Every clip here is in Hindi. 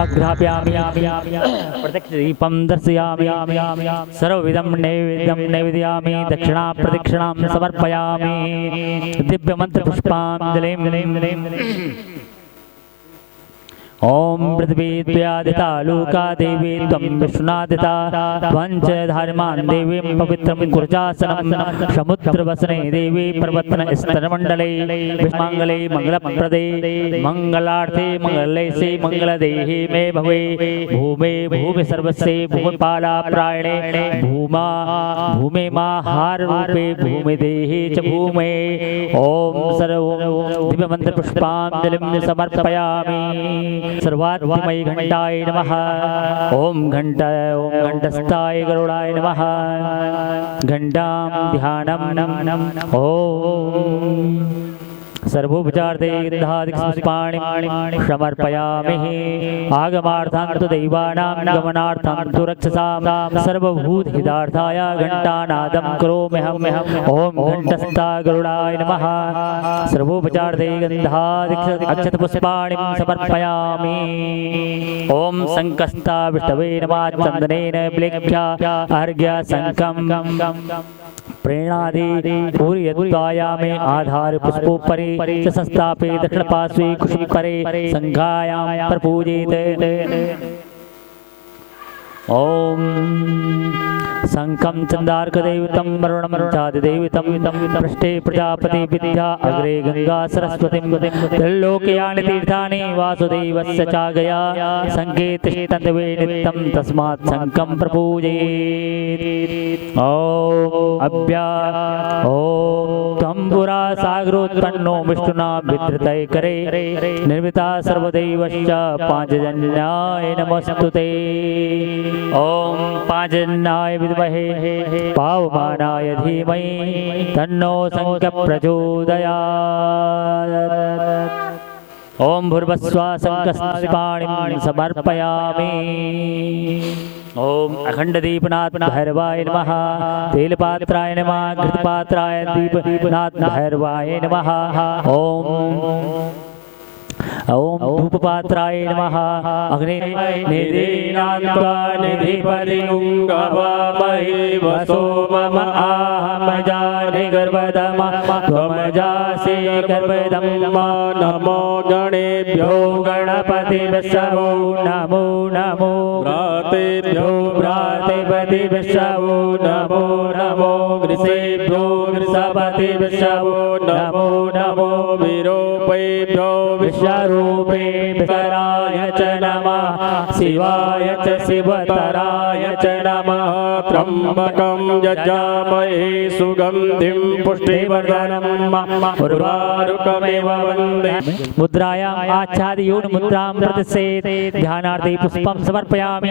आघ्रापयामि प्रत्यक्षदीपं दर्शयामि सर्वविधं नैवेद्यं नैवेदयामि दक्षिणा प्रदक्षिणां समर्पयामि दिव्यमन्त्रपुष्पाञ्जलिं ओम पृथ्वीद्यादिता लोका देवी त्वं विष्णुनादिता त्वञ्च धार्मान् देवीं पवित्रं कुर्जासनं समुद्रवसने देवी पर्वतन स्तरमण्डले विष्णुमङ्गले मंगलप्रदे मंगलार्थे मंगलैसे मंगलदेहि मे भवे भूमे भूमि सर्वस्य भूमिपाला प्रायणे भूमा भूमे माहारूपे भूमि देहि च भूमे ओम सर्व दिव्यमन्त्रपुष्पाञ्जलिं समर्पयामि सर्वात्मय घंटाय नमः ओम घंटस्थाय गरुडाय नमः घंटां ध्यानम् ओम सर्वोपचार्थे गन्धादिपुष्पाणि समर्पयामि आगमार्थं तु दैवानां गमनार्थं तु रक्षसां सर्वभूतहितार्थाय घंटानादं करोम्यहम् ओम घंटस्थाय गरुडाय नमः सर्वोपचार्थे गन्धादिक्षतपुष्पाणि समर्पयामि ओम शङ्खस्था विष्णवे नमः चन्दनेन विलेख्य अर्घ्य शङ्खं प्रेरणादि पूरयत्वायामे आधार पुष्पोपरि च संस्थापे दक्षिणपार्श्वे कुसुमकरे संघायां प्रपूजित ओम शंखं चंदार्कदैवतं वरुणं चादिदैवतं पृष्ठे प्रजापति विद्या अग्रे गंगा सरस्वतीं त्रिलोकयानि तीर्थानि वासुदेवस्य चागया शङ्खे तिष्ठन्तवे नित्यं तस्मात् शङ्खं प्रपूजयेत् ओम अभ्या ओम त्वम्बुरा सागरोत्पन्नो विष्णुना विधृतये करे निर्मिता सर्वदैवश्च पांचजन्याय नमस्तुते ओम पांचजन्याय विद्महे पावमानाय धीमहि तन्नो शङ्खः प्रचोदयात् ओम भूर्भुवस्सुवः शङ्खपुष्पाणि समर्पयामि ओम अखंड दीपनाथ भैरवाय नमः तेलपात्राय नमः घृतपात्राय दीपनाथ भैरवाय नमः ओम ओम धूपपात्राय नमः अग्नि निधिनात्वा निधिपतिगुंगवामहे वसो मम आहमजानि गर्भदम त्वमजासि गर्भदम नमो गणेभ्यो गणपतिभ्यो नमो नमो भ्रातेभ्यो भ्रातेपतिभ्यो नमो नमो वृषेभ्यो वृषपतिभ्यो नमो नमो विरूपेभ्यो विश्वरूपे वितराय च नमः शिवाय च शिवतराय च नमः त्र्यम्बकं यजामहे सुगन्धिं पुष्टिवर्धनं उर्वारुकमेव वन्दे मुद्रायाम् आच्छादयोन् मुद्रां प्रतिष्ठेत् ध्यानार्थे पुष्पं समर्पयामि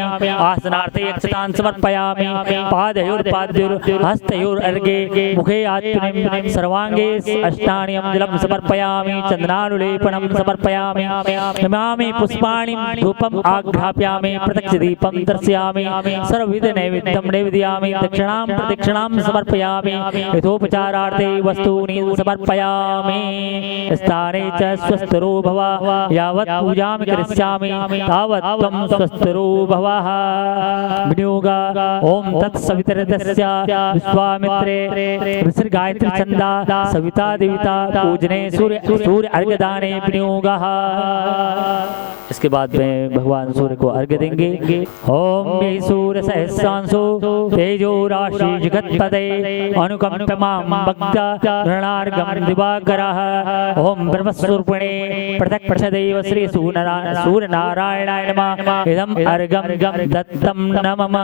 आसनार्थे अक्षतां समर्पयामि पादयोर्पाद्योर्हस्तयोर्अर्घ्ये मुखे आत्मनिं सर्वाङ्गे अष्टाङ्गं जलं समर्पयामि चन्दनानुलेपनं समर्पयामि नमामि पुष्पाणि धूपम् आघ्रापयामि प्रत्यक्षदीपं दर्शयामि सर्वविध नैवेद्यं नैवेदयामि दक्षिणां प्रदक्षिणां समर्पयामि यथोपचारार्थे वस्तूनि समर्पयामि स्थाने च स्वस्थरो भव यावत् पूजां करिष्यामि तावत् त्वं स्वस्थरो भव विनियोग ओम तत्सवितरस्य विश्वामित्रे ऋषिर्गायत्री छन्दा सविता देविता पूजने सूर्य अर्घ्यदाने विनियोगः। इसके बाद में भगवान सूर्य को अर्घ्य देंगे। ओम ये सूर्य सहस्रांशो तेजो राशि जगत्पते अनुकंपमां भक्त्या ऋणार्घं दिवाकरः ओम ब्रह्मस्वरूपिणे प्रत्यक्षदैव श्री सूर्यनारायणाय नमः इदम् अर्घं दत्तं नमः।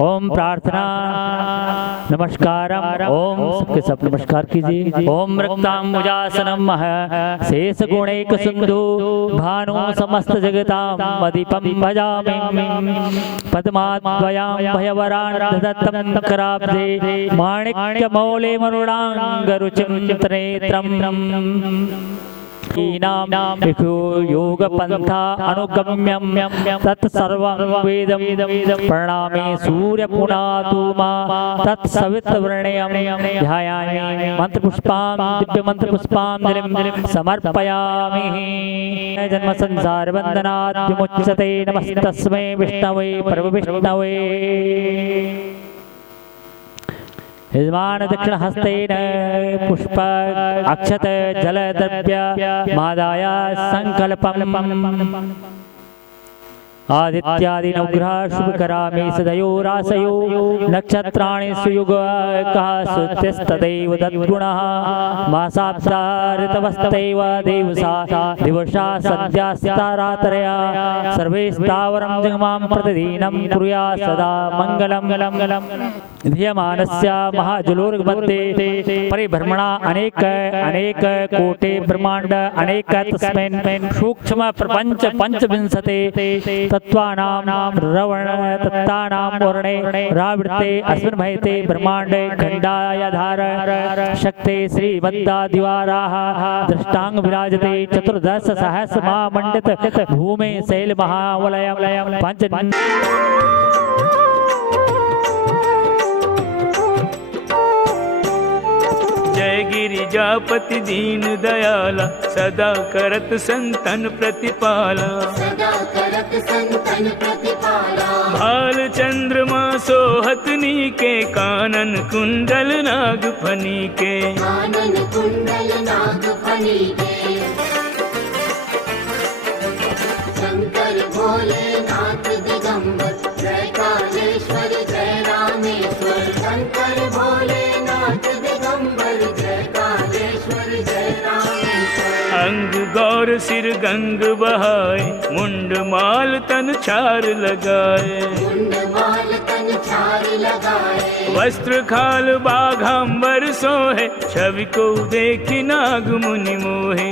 ओम प्रार्थना नमस्कारम ओम सबके सब नमस्कार कीजिए। ओम रक्ताम्बुजासनम शेष गुणैक सिंधु भानु समस्त जगतां मदीपं भजामि पद्माद्वयां भयवरान् दत्तं कराब्जे माणिक्यमौले मरुणाङ्गरुचिं त्रिनेत्रम् योगीनां योग पंथा अनुगम्यं तत्सर्वं वेदं प्रणामे सूर्य पुनातु मा तत्सवितुर्वर्ण्यं ध्यायामि मंत्रपुष्पां दिव्य मंत्रपुष्पां समर्पयामि। जन्म संसार बंधनात् विमुच्यते नमस्तस्मै विष्णवे परमविष्णवे। यजमान दक्षिण हस्तेन पुष्प अक्षत जल द्रव्य मादाय संकल्पम् आदित्यादि नवग्रह शुभ करामि सदयो रासयो नक्षत्राणि सुयुग सुत्यस्तदैव तद्गुणः मासाप्ता ऋतवस्तैव दिवसा सद्यास्तारात्रया सर्वे स्थावरं जगमां प्रतिदिनं कुर्यात् सदा मङ्गलम्। धियमानस्य महाजुलोर्मध्ये परिभ्रमणा अनेक कोटि ब्रह्मांड अनेक तस्मिन् सूक्ष्म प्रपंच पंचविंशते तत्वानां रवण तत्तानां वर्णे रावृते अस्मिन् महते ब्रह्मांडे खण्डायाधार शक्ते श्रीमद्दादिवाराः दृष्टांग विराजते चतुर्दश सहस्र महामंडित भूमे शैल महावलयं पंच जय गिरिजापति दीन दयाला सदा करत संतन प्रतिपाला भाल चंद्रमा सोहतनी के कानन कुंडल नाग फनी के शंकर भोलेनाथ दिगंबर जय कालेश्वर जय रामेश्वर शंकर भोलेनाथ दिगंबर जय कालेश्वर जय रामेश्वर। अंग गौर सिर गंग बहाए मुंड माल तन छार लगाए वस्त्र खाल बाघांबर सोहे छवि को देखी नाग मुनि मोहे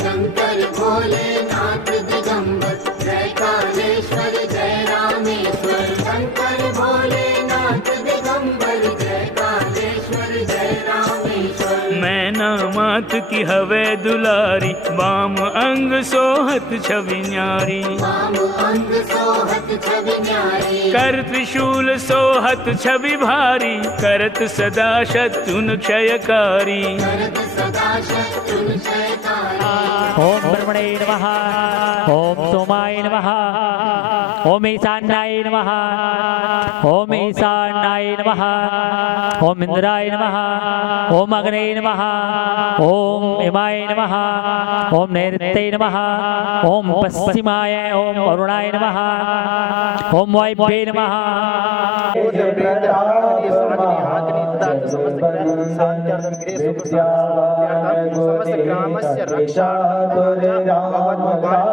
शंकर भोलेनाथ दिगंबर जय कालेश्वर जय रामेश्वर शंकर भोलेनाथ दिगंबर जय कालेश्वर जय रामेश्वर। मैना मात की हवे दुलारी बाम अंग सोहत छवि न्यारी कर त्रिशूल सोहत छवि भारी करत सदा शत्रुन क्षयकारी। ओम ब्रह्मणे नमः ओम सोमाय नमः ओम ईशान्याय नमः ओम ईशान्याय नमः ओम इंद्राय नमः ओम अग्ने नमः ओम हिमाय नमः ओम नैऋत्ये नमः ओम पश्चिमाय ओम वरुणाय नमः ओम वायव्ये नमः। समस्त ग्रामस्य रक्षा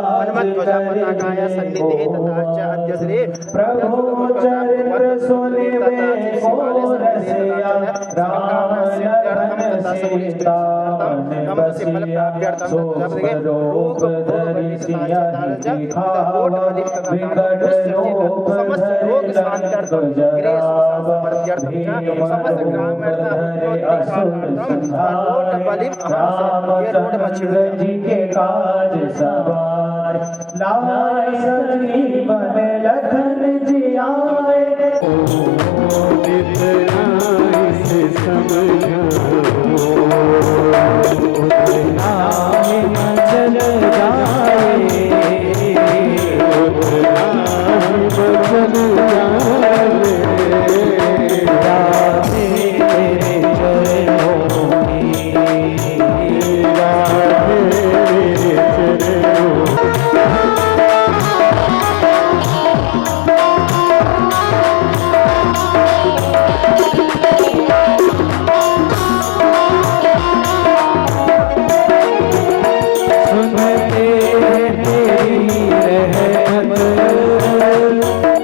हनुमध्वजा पताकाय सन्निधे तथा च अद्य श्री प्रभु चरित्र सुनिवे मोरसिया रामस्य तथा नमस्य फल प्राप्त्यर्थम तथा रोग भोगनिसिया समस्त रोग शांत्यर्थम गृह समर्थ्यर्थम समस्त ग्रामार्थम जी के काज सवार लाए सजी बने लखन जी आए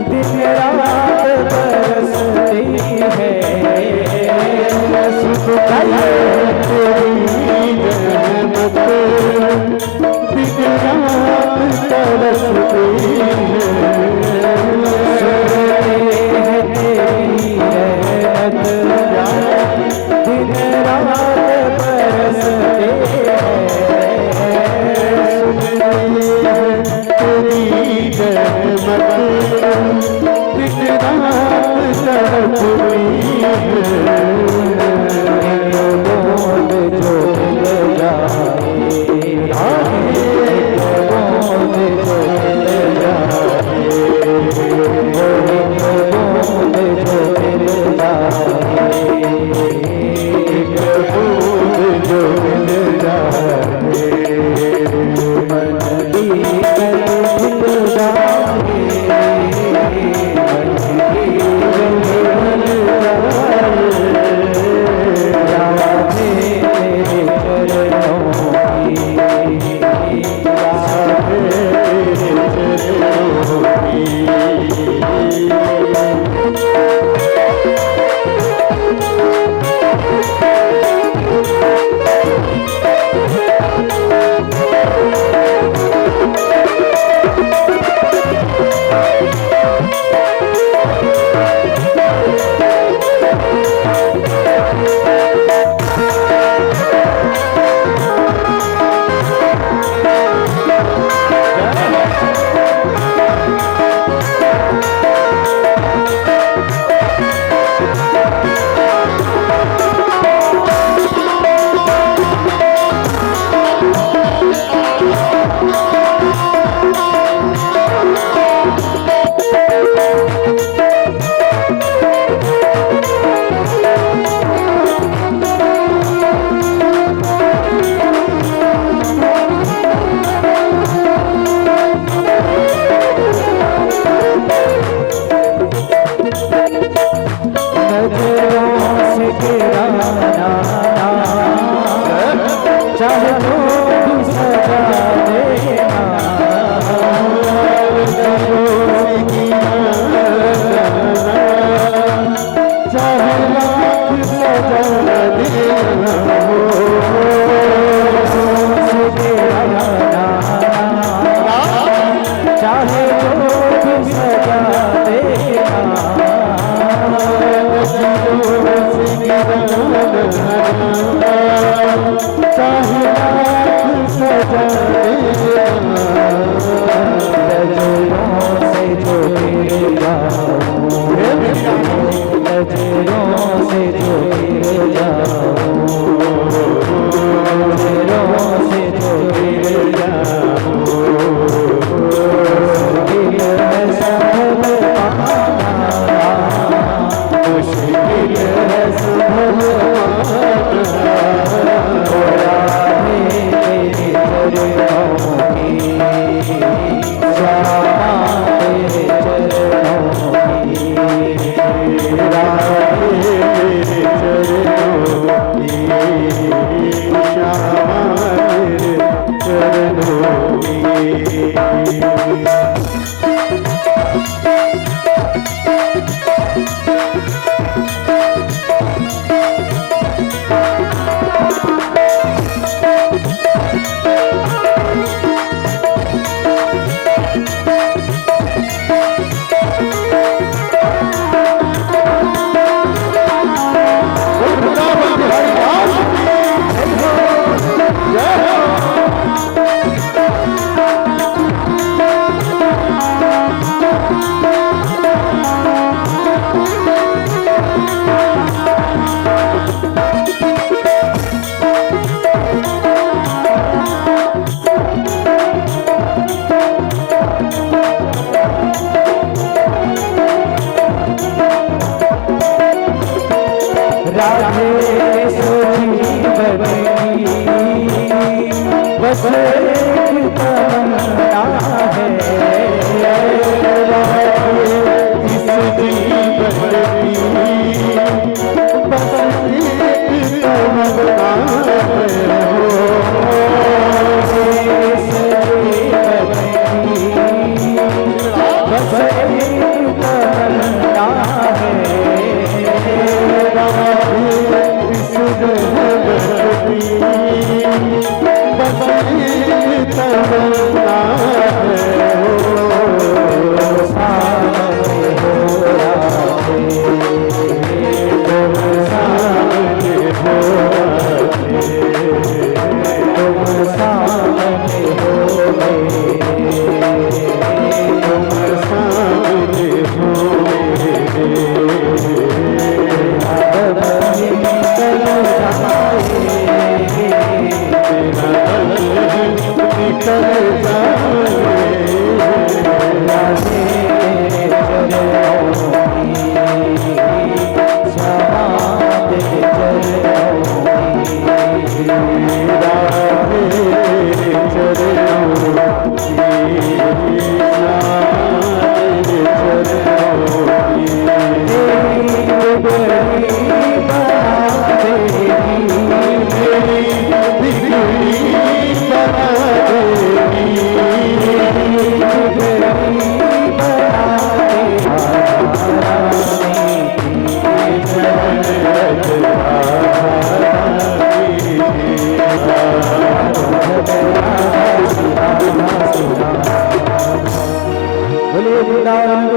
दिन तुम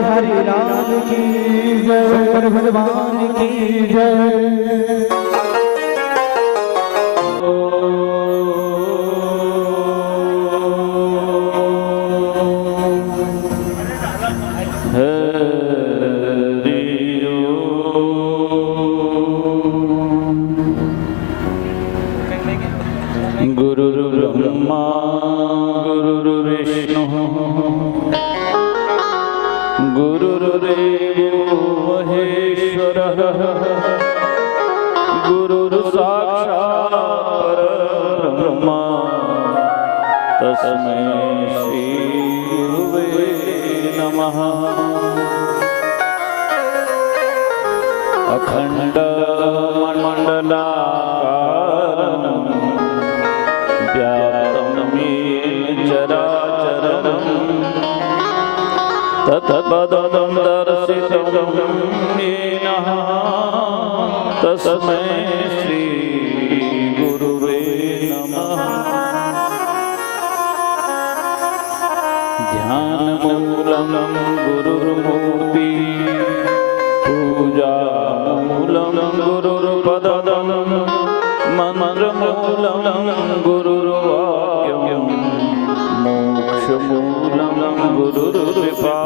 हरि लाल की जय, शंकर भगवान की जय। गुरुर्ब्रह्मा गुरुर्विष्णु गुरुर्देवो महेश्वरः गुरुर्साक्षात् परब्रह्म तस्मै श्री गुरुवे नमः। अखंड मंडलाकारं व्याप्तं येन चराचरं तत्पदं दर्शितं येन तस्मै श्री गुरुवे नमः। ध्यानमूलं गुरुर्मूर्ति पूजामूलं गुरुर्पदं मंत्रमूलं गुरुर्वाक्यं मोक्षमूलं गुरुर्कृपा।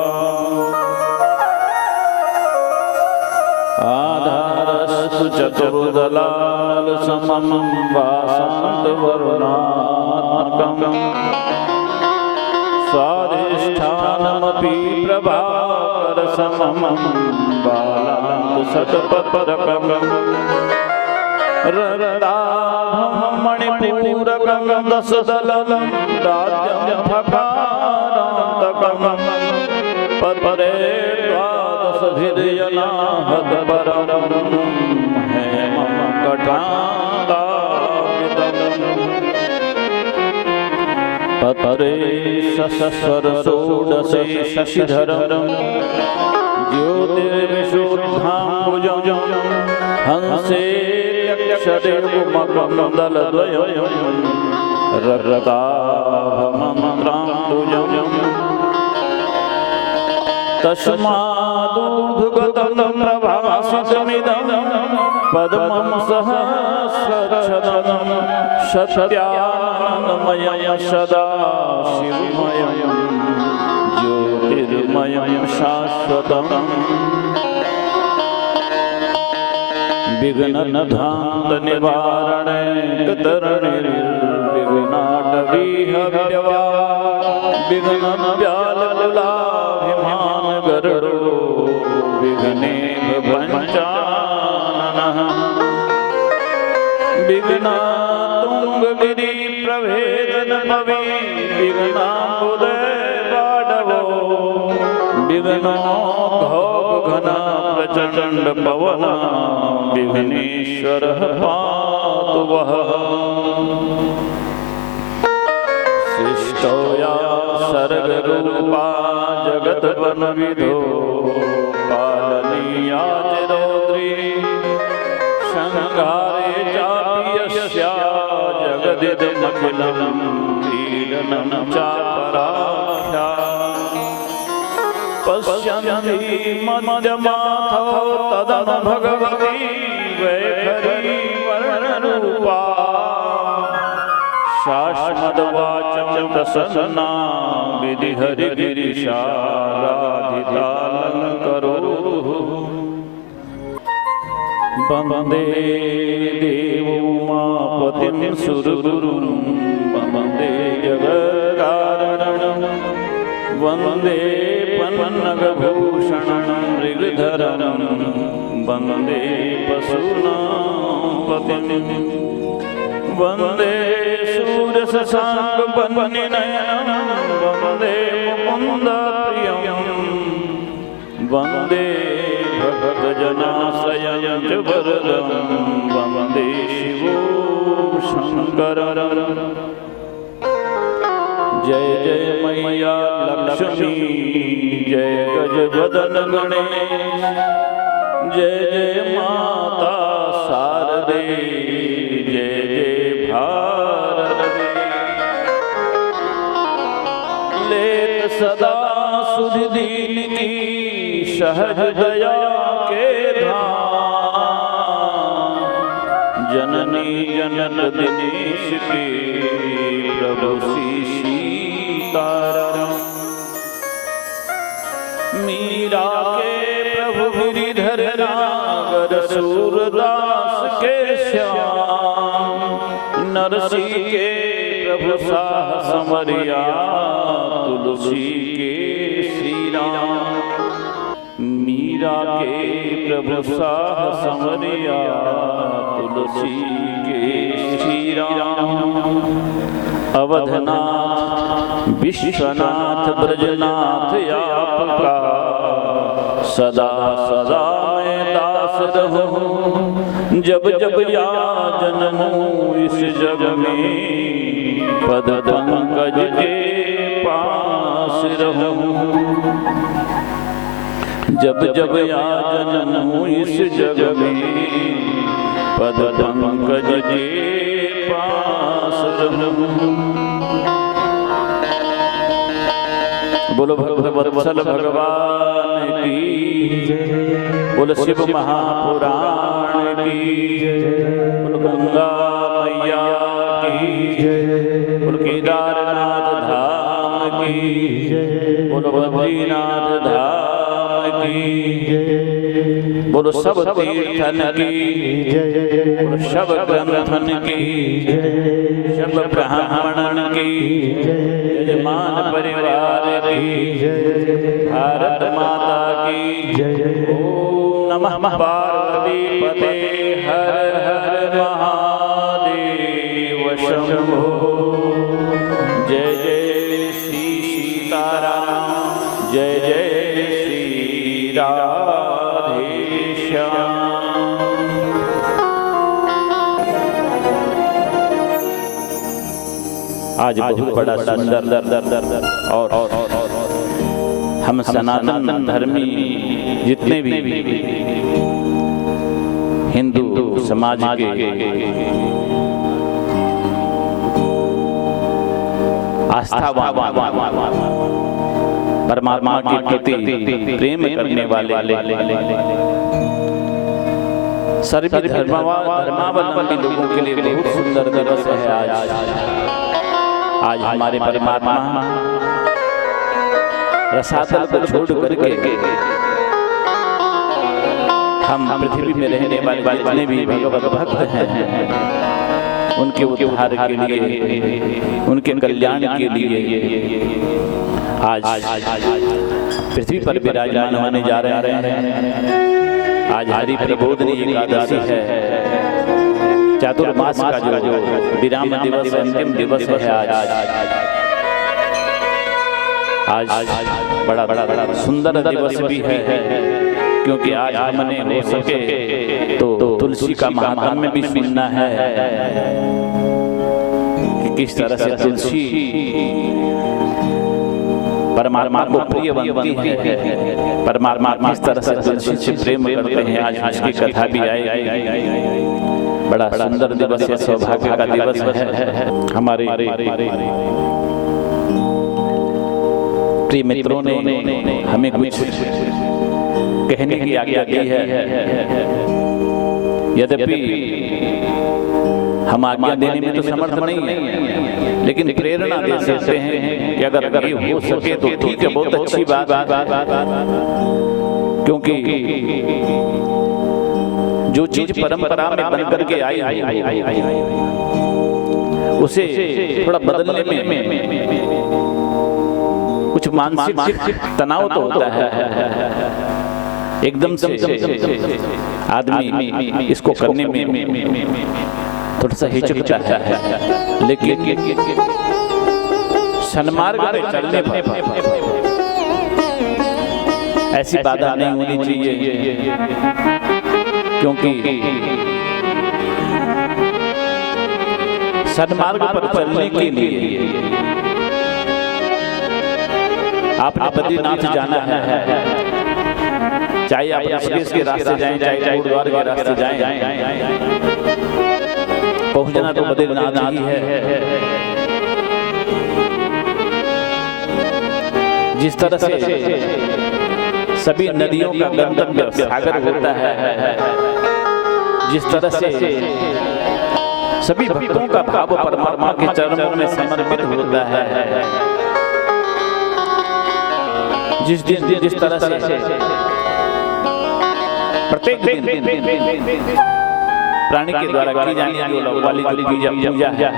आधारस्तु चतुर्दलालसमं वासान्तवर्णात्मकं स्वाधिष्ठानमपि प्रभाकरसमं बालान्तसत्पत्रकं रराभं मणिपूरकं दशदलं राज्यं फकारान्तकं परे द्वादशभिर्यनाहतपरं हेमं कटादापितम् परे सस्वरषोडशे शशिधरं ज्योतिर्विशुद्धाम्बुजं हंसे यक्षदेवमकमण्डलद्वयं रक्ताभमन्त्राम्बुजं तस्मादूर्ध्वगतं प्रभासितमिदं पद्मं सहस्रच्छदनं सत्यानन्दमयं सदा शिवमयं ज्योतिर्मयं शाश्वतम् विघ्नध्वान्तनिवारणे विघ्नाटवीहव्यवा विघ्नव्यालकुलाभिमानगरुडो विघ्नेभ पञ्चाननः विघ्नातुङ्गगिरिप्रभेदनपवी विघ्नाम्बुदयवाडवो विघ्नो घोघना प्रचण्ड पवन विघ्नेश्वरः पातु वः। सृष्टो या सर्गरूपा जगद्वनविदो पालनीया चिरोद्री संहारे चापि यस्या जगदिदमखिलं पीडनं चापराख्या पश्यन्ति मध्यमाथो तदनु भगवती वैखरी वर्णरूपा शाश्वतवाचं प्रसन्ना विधिहरिगिरिशाराधितालङ्करोः वन्दे देवोमापतिं सुरगुरुं वन्दे जगत्कारणं वन्दे पन्नगभूषणं मृगधरं वन्दे पशूनां पतिं वन्दे सूर्यशशाङ्कपन्निनयनं वन्दे मुकुन्दप्रियं वन्दे भक्तजनाश्रयं च वरदं वन्दे शिवो शङ्करं। जय जय मैया लक्ष्मी जय गजवदन गणेश जय जय माता शारदे जय जय भारत लेत सदा सुध दीन की सहज दया के धाम, जननी जनक दिनेश के प्रभु श्री सीताराम। मीरा के प्रभु गिरिधर नागर सूरदास के श्याम, नरसी के प्रभु साह समरिया तुलसी के श्री राम। मीरा के प्रभु साह समरिया तुलसी के श्री राम। अवधनाथ विश्वनाथ ब्रजनाथ आपका, सदा सदा मैं दास रहूं। जब जब या जन्मूं इस जग में, पद पंकज के पास रहूं। जब जब या जन्मूं इस जग में, पद पंकज के पास रहूं। बोलो भगवत्सल भगवान की, बोलो शिव महापुराण की, बोलो गंगा मैया की, बोलो केदारनाथ धाम की, बोलो बद्रीनाथ धाम की, बोलो सब तीर्थन की, बोलो सब ग्रंथन की, सब ब्राह्मणन की, यजमान परिवार की, भारत माता की। ओम नमः पार्वती पते हर हर महादेव शंभो। जय जय श्री सीताराम, जय जय श्री राधेश्याम। आज बहुत बड़ा सुंदर और हम सनातन धर्मी जितने भी हिंदू समाज के आस्थावान, परमात्मा के प्रति प्रेम करने वाले सभी धर्मावलंबी लोगों के लिए बहुत सुंदर दिवस है आज हमारे परमात्मा रसातल को छोड़ करके हम पृथ्वी में रहने वाले जितने भी भगवत भक्त हैं, उनके उद्धार के लिए, उनके कल्याण के लिए आज पृथ्वी पर विराजमान होने जा रहे हैं। आज हरि प्रबोधनी एकादशी है, चातुर्मास का जो विराम दिवस, अंतिम दिवस है आज बड़ा सुंदर दिवस भी है, क्योंकि आज हमने हो सके तो तुलसी का महात्म्य भी सुनना है कि किस तरह से तुलसी परमात्मा को प्रिय बनती है, परमात्मा किस तरह से तुलसी से प्रेम करते हैं। आज उसकी कथा भी आएगी। बड़ा सुंदर दिवस है, सौभाग्य का दिवस है। हमारे प्रिय मित्रों ने हमें कुछ कहने की आज्ञा दी है, यद्यपि हम आज्ञा देने में तो समर्थ नहीं है, लेकिन प्रेरणा दे सकते हैं कि अगर ये हो सके तो ठीक है, बहुत अच्छी बात। क्योंकि जो चीज परंपरा में बन करके आई उसे थोड़ा बदलने में कुछ मानसिक तनाव तो होता है। एकदम से आदमी इसको करने में थोड़ा सा हिचकता है, लेकिन सन्मार्ग पे चलने पर ऐसी बाधा नहीं होनी चाहिए, क्योंकि सन्मार्ग पर चलने के लिए आपने बद्रीनाथ जाना है, चाहे आप ऋषिकेश के रास्ते जाएं, चाहे गुरुद्वार के रास्ते जाएं, पहुंचना तो बद्रीनाथ ही है। जिस तरह से सभी नदियों का गंतव्य सागर होता है, जिस तरह से सभी भक्तों का भाव परमात्मा के चरणों में समर्पित होता है, जिस तरह से प्रत्येक दिन प्राणी के द्वारा की जाने वाली जो पूजा है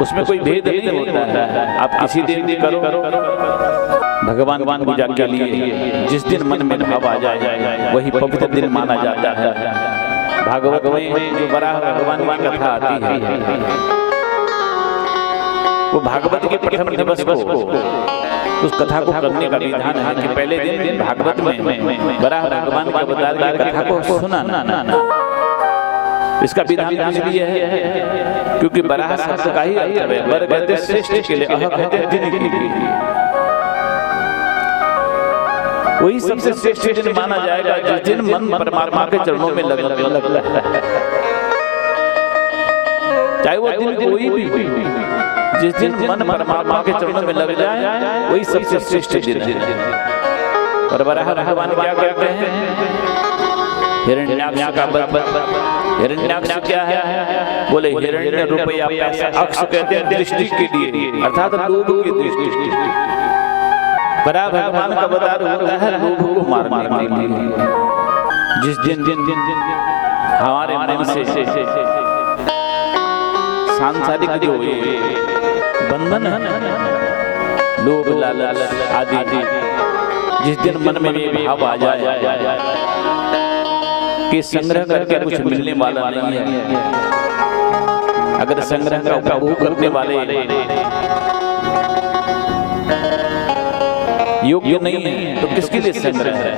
उसमें कोई भेद नहीं होता है। आप किसी दिन भी करो भगवान पूजा के लिए जिस दिन मन में भाव आ जाए वही पवित्र दिन माना जाता है। भागवत में जो वराह भगवान की कथा आती है वो भागवत के प्रथम दिवस को उस कथा को करने का विधान है कि पहले दिन भागवत में वराह भगवान के अवतार की कथा को सुनाना। इसका विधान इसलिए है क्योंकि वराह शब्द का ही अर्थ है वर कहते श्रेष्ठ के लिए, अह कहते दिन के लिए। वही सबसे श्रेष्ठ दिन माना जाएगा जिस दिन मन परमात्मा के चरणों में लगता है, चाहे वो दिन कोई भी हो। जिस दिन मन परमात्मा के चरणों में लग जाए वही सबसे श्रेष्ठ दिन है। और वराह भगवान क्या कहते हैं? हिरण्याक्ष का हिरण्याक्ष क्या है? बोले हिरण्य रुपया पैसा। अक्ष कहते हैं दृष्टि के लिए, अर्थात लोभ की दृष्टि। वराह भगवान का अवतार होता है लोभ को मारने के लिए। जिस दिन हमारे मन से सांसारिक जो बंधन है, लोभ लालच आदि, जिस दिन मन में ये भाव आ जाए कि संग्रह करके कुछ मिलने वाला नहीं है, अगर संग्रह का उपभोग करने वाले योग्य नहीं है तो किसके लिए संग्रह है?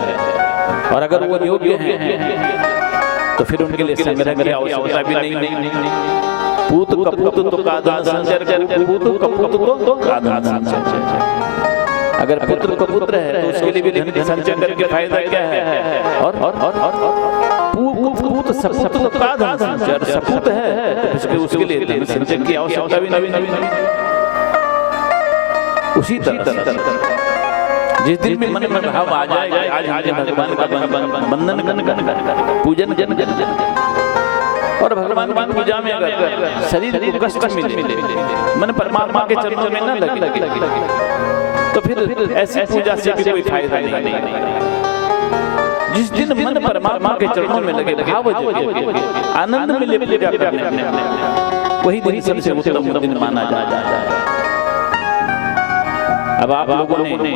और अगर वो योग्य हैं तो फिर उनके लिए संग्रह की आवश्यकता भी नहीं। पूत कपूत तो काधन संचर, पूत कपूत तो काधन संचर। अगर पुत्र का पुत्र है तो उसके लिए भी धन संचय करके फायदा क्या है? और पूत सपूत तो काधन संचर, सपूत है तो उसके लिए धन संचय की आवश्यकता भी नहीं। उसी तरह जिस दिन भी मन में भाव आ जाएगा आज हमने भगवान का बंधन पूजन और भगवान की पूजा में अगर शरीर को कष्ट मिले, मन परमात्मा के चरणों में न लगे तो फिर ऐसी पूजा से भी कोई फायदा नहीं। जिस दिन मन परमात्मा के चरणों में लगे, भाव जगे, आनंद मिले पूजा करने में, वही दिन सबसे उत्तम दिन माना जाता है। अब आप लोगों ने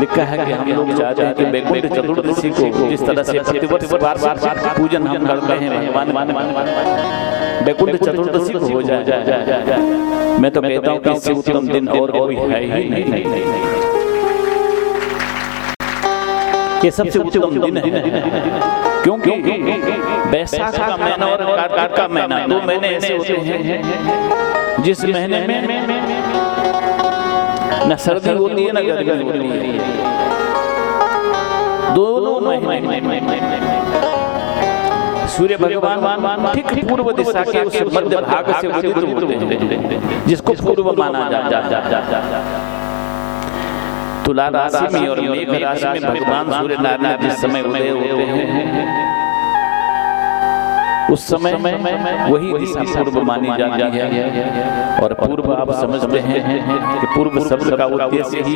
लिखा है कि हम लोग चाहते हैं कि वैकुंठ चतुर्दशी को जिस तरह से प्रतिवर्ष वार्षिक पूजन हम करते हैं भगवान वैकुंठ चतुर्दशी को हो जाए। मैं तो कहता हूँ कि इससे उत्तम दिन और कोई है ही नहीं। ये सबसे उत्तम दिन है क्योंकि बैसाख का महीना और कार्तिक का महीना, 2 महीने ऐसे होते हैं जिस महीने में न सर्दी होती है न गर्मी होती है। दोनों महीने सूर्य भगवान ठीक पूर्व दिशा के उस मध्य भाग से उदित होते हैं जिसको पूर्व माना जाता है। तुला राशि में और मेघ राशि में भगवान सूर्य नारायण जिस समय उदय होते हैं उस समय वही दिशा पूर्व मानी जाती है। और पूर्व आप समझते हैं कि पूर्व शब्द का उद्देश्य ही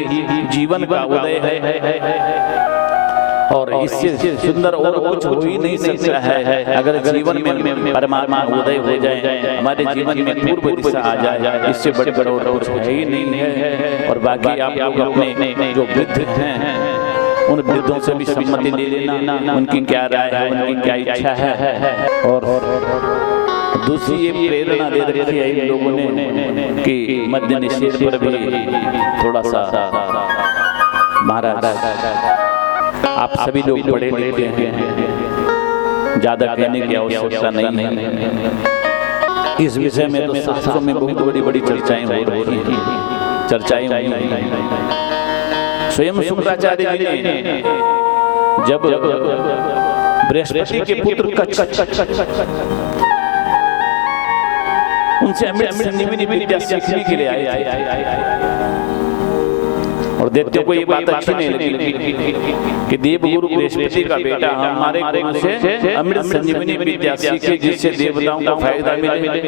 जीवन का उदय है और इससे सुंदर और कुछ हो ही नहीं सकता है। अगर जीवन में परमात्मा उदय हो जाए, हमारे जीवन में पूर्व दिशा आ जाए, इससे बड़े बड़े और कुछ है ही नहीं है। और बाकी आप लोग अपने जो वृद्ध हैं उन वृद्धों से भी सम्मति ले लेना, उनकी क्या राय है, उनकी क्या इच्छा है। और दूसरी ये प्रेरणा दे रखी है इन लोगों ने कि मद्य निषेध पर भी थोड़ा सा महाराज आप सभी लोग पढ़े लिखे हैं, ज्यादा कहने की आवश्यकता नहीं है। इस विषय में तो शास्त्रों में बहुत बड़ी बड़ी चर्चाएं हो रही हैं, चर्चाएं हुई हैं। स्वयं शुक्राचार्य जी ने जब बृहस्पति के पुत्र कच्छ उनसे अमृत संजीवनी विद्या सीखने के लिए आए और दैत्यों को ये बात अच्छी नहीं लगी कि देवगुरु बृहस्पति का बेटा हमारे गुरु से अमृत संजीवनी विद्या सीखे जिससे देवताओं को फायदा मिले।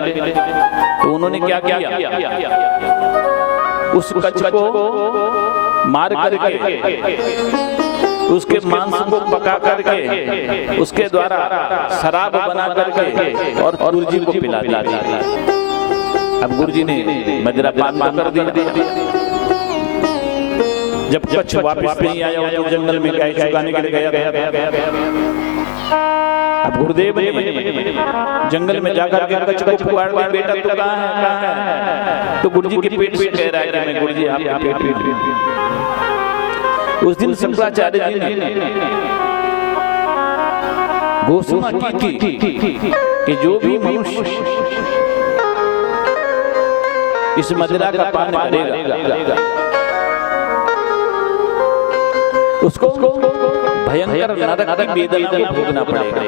तो उन्होंने क्या किया, उस कच्छ को मार करके उसके मांस को पका करके उसके द्वारा शराब बना करके और गुरुजी को पिला दिया। अब गुरुजी ने मदिरा पान कर दिया। जब कच्छ वापस नहीं आया तो जंगल में गाय चुगाने के लिए गया। अब गुरुदेव ने जंगल में जाकर के कच्छ को पुकार दिया, बेटा तो कहाँ है? तो गुरुजी के पेट से कह रहा है कि मैं गुरुजी आपके पेट में। उस दिन शंकराचार्य जी ने घोषणा की थी कि जो भी मनुष्य इस मदिरा का पान करेगा उसको भयंकर नरक की वेदना को भोगना पड़ेगा।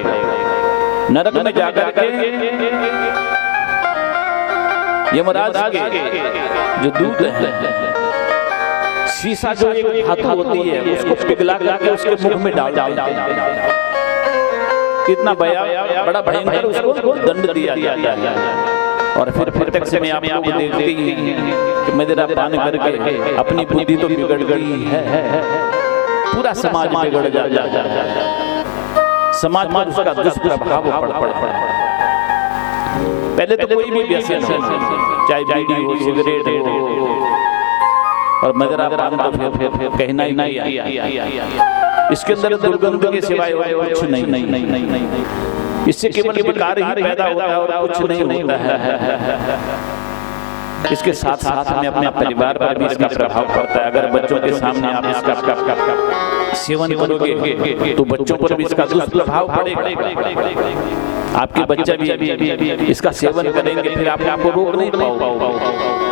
नरक में जाकर के यमराज के जो दूत हैं, शीशा जो एक धातु होती है उसको पिघला करके उसके मुख में डाल देते हैं। इतना बड़ा भयंकर उसको दंड दिया जाता है। और फिर प्रत्यक्ष में आप लोग देखते ही कि मदिरा पान करके अपनी बुद्धि तो बिगड़ गई है, पूरा समाज बिगड़ जाता है, समाज पर उसका दुष्प्रभाव पड़ता है। पहले तो कोई भी व्यसन हो, चाहे बीड़ी हो, सिगरेट हो, और मदिरा पान तो फिर कहना ही नहीं। इसके अंदर दुर्गंध के सिवाय कुछ नहीं। इससे केवल विकार ही पैदा होता है और कुछ नहीं होता है। इसके साथ साथ हमें अपने परिवार पर भी इसका प्रभाव पड़ता है। अगर बच्चों के सामने आप इसका सेवन करोगे तो बच्चों पर भी इसका दुष्प्रभाव पड़ेगा। आपके बच्चे भी इसका सेवन करेंगे, फिर आप आपको रोक नहीं पाओगे।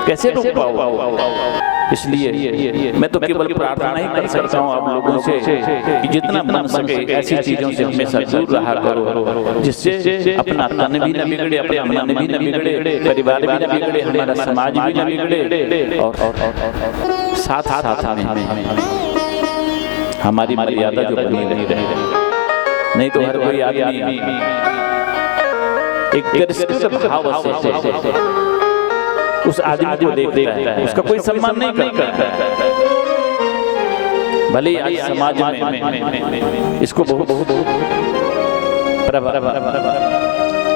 कैसे रोक पाओगे? इसलिए मैं तो केवल प्रार्थना ही कर सकता हूँ आप लोगों से कि जितना बन सके ऐसी चीजों से हमेशा दूर रहा करो, जिससे अपना तन भी न बिगड़े, अपने मन भी न बिगड़े, परिवार भी न बिगड़े, हमारा समाज भी न बिगड़े, और साथ साथ में हमारी मर्यादा जो बनी रहे। नहीं तो हर कोई आदमी एक तिरस्कृत भाव से उस आदमी को देखता है, उसका कोई सम्मान नहीं करता है। भले ही आज समाज में इसको बहुत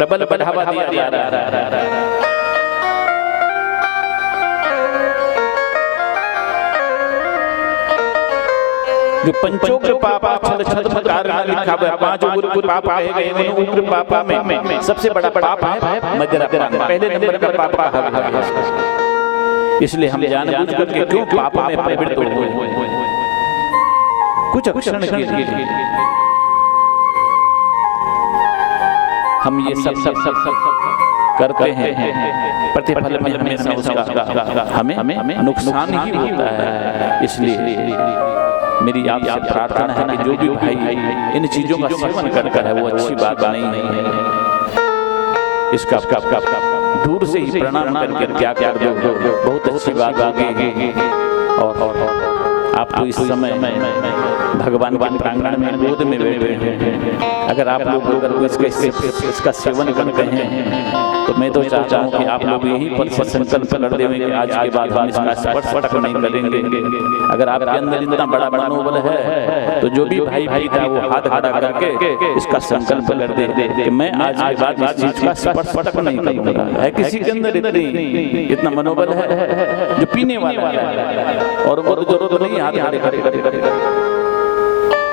प्रबल बढ़ावा दिया जा रहा है। जो पंचों के पाप छल छल कारण लिखा हुआ, पांच गुरु पाप कहे गए हैं। उग्र पापा में सबसे बड़ा पाप है मदिरा पान, पहले नंबर का पाप है। इसलिए हम जानबूझ करके क्यों पाप में प्रवृत्त हुए कुछ क्षण के लिए हम ये सब करते हैं, प्रतिफल में हमेशा उसका हमें नुकसान ही होता है। इसलिए मेरी आपसे प्रार्थना है कि जो भी भाई इन चीजों का सेवन करता है वो अच्छी बात नहीं है। इसका दूर से ही प्रणाम करके त्याग कर दो, बहुत अच्छी बात होगी। और आप तो इस समय भगवान के प्रांगण में गोद में बैठे हैं। अगर आप लोग अगर इसका सेवन करते हैं तो मैं तो चाहता हूँ कि आप लोग यही पर संकल्प कर दें कि आज के बाद हम इसका स्पर्श नहीं करेंगे। अगर आपके अंदर इतना बड़ा मनोबल है तो जो भी भाई था वो हाथ खड़ा करके इसका संकल्प कर दे कि मैं आज के बाद इस चीज का स्पर्श नहीं करूंगा। है किसी के अंदर इतना मनोबल है जो पीने वाला है और वो जरूरत नहीं हाथ खड़े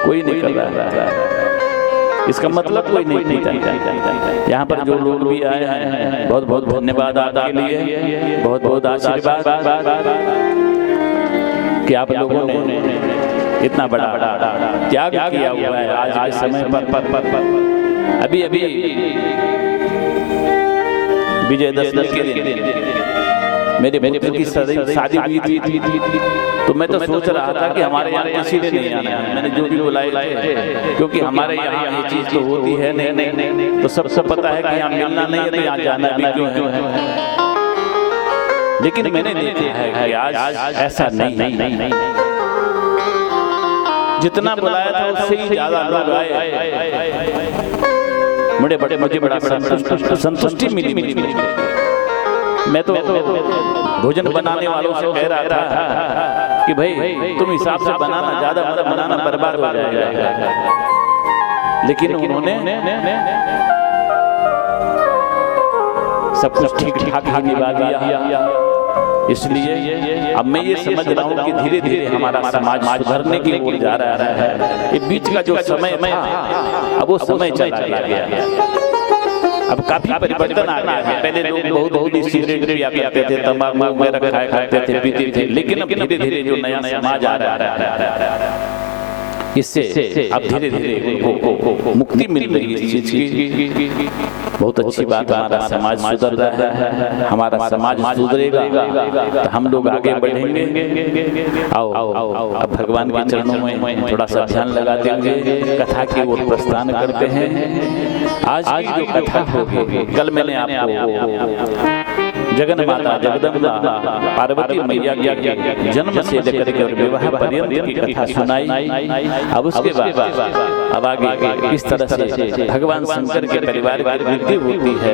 कोई नहीं कर रहा है। इसका मतलब कोई नहीं चाहता। यहाँ पर जो लोग भी आए हैं बहुत बहुत धन्यवाद आपके लिए, बहुत बहुत आशीर्वाद कि आप लोगों ने इतना बड़ा त्याग किया हुआ है। आज के समय पर अभी विजयदशमी के दिन मेरे पुत्र की शादी हुई थी तो मैं तो सोच रहा था कि हमारे यहाँ किसी ने नहीं आना है। मैंने जो भी बुलाए थे क्योंकि हमारे यहाँ ये चीज तो होती है नहीं तो सबसे पता है कि यहाँ मिलना नहीं है तो यहाँ जाना भी क्यों है। लेकिन मैंने देखा है कि आज ऐसा नहीं जितना बुलाया था उससे ही ज्यादा लोग आए। मुझे बड़ा संतुष्टि मिली। मैं तो भोजन बनाने वालों से कह रहा था कि भाई तुम हिसाब से बनाना, ज्यादा मत बनाना, बर्बाद हो जाएगा। लेकिन उन्होंने सब कुछ ठीक ठाक ही निभा दिया। इसलिए अब मैं ये समझ रहा हूँ कि धीरे धीरे हमारा समाज सुधरने की ओर जा रहा है। ये बीच का जो समय था अब वो समय चला गया। अब काफी परिवर्तन आ गया है। पहले लोग बहुत सिगरेट पिया करते थे, तंबाकू वगैरह खाया करते थे, पीते थे। लेकिन अब धीरे धीरे जो नया समाज आ रहा है इससे अब धीरे धीरे उनको मुक्ति मिल रही है इस चीज की। बहुत अच्छी बात, हमारा समाज सुधर रहा है। हमारा समाज सुधरेगा तो हम लोग आगे बढ़ेंगे। आओ अब भगवान के चरणों में थोड़ा सा ध्यान लगाते हुए कथा की ओर प्रस्थान करते हैं। आज की जो कथा होगी, कल मैंने आपको जगन माता जगदम्बा पार्वती मैया के जन्म से लेकर के विवाह पर्यंत की कथा सुनाई। अब उसके बाद अब आगे किस तरह से भगवान शंकर के परिवार की वृद्धि होती है।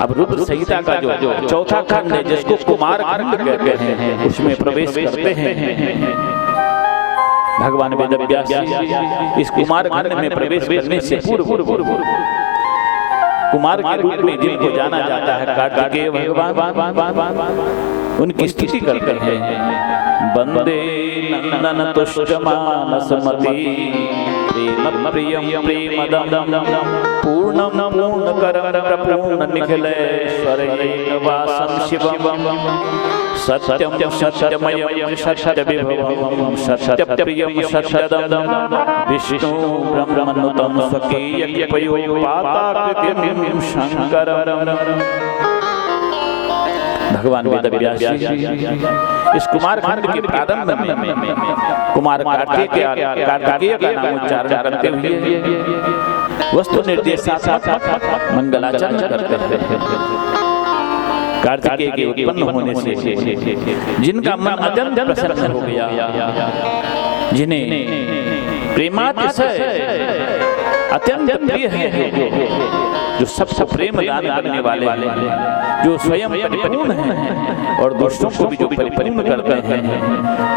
अब रुद्र संहिता का जो चौथा खंड है, जिसको कुमार खंड कहते हैं, उसमें प्रवेश करते हैं भगवान वेदव्यास जी। इस कुमार खंड में प्रवेश करने से पूर्व कुमार के रूप में जिनको जाना जाता है कार्तिकेय भगवान, उनकी स्तुति करते हैं। वंदे नंदन तुष्ट मानसमती प्रेम प्रियम प्रेमदम पूर्णम पूर्णकरं प्रपूर्ण निखिलेश्वर एकवासं शिवम सत्यम सत्यमयं सत्यविभवं सत्यप्रियं सत्यदं विष्णु ब्रह्मनुतं स्वकीयपयोपाताकृतिं शंकरं। भगवान वेदव्यास जी इस कुमार खंड के प्रारंभ में कुमार कार्तिकेय का नाम उच्चारण करते हुए वस्तु निर्देशात्मक मंगलाचरण करते हैं। कार्तिकेय के उत्पन्न होने से जिनका मन अत्यंत प्रसन्न हो गया, जिन्हें प्रेमातिशय अत्यंत प्रिय है, जो सबको प्रेम दान करने वाले, जो स्वयं परिपूर्ण हैं और दूसरों को भी जो परिपूर्ण करते हैं,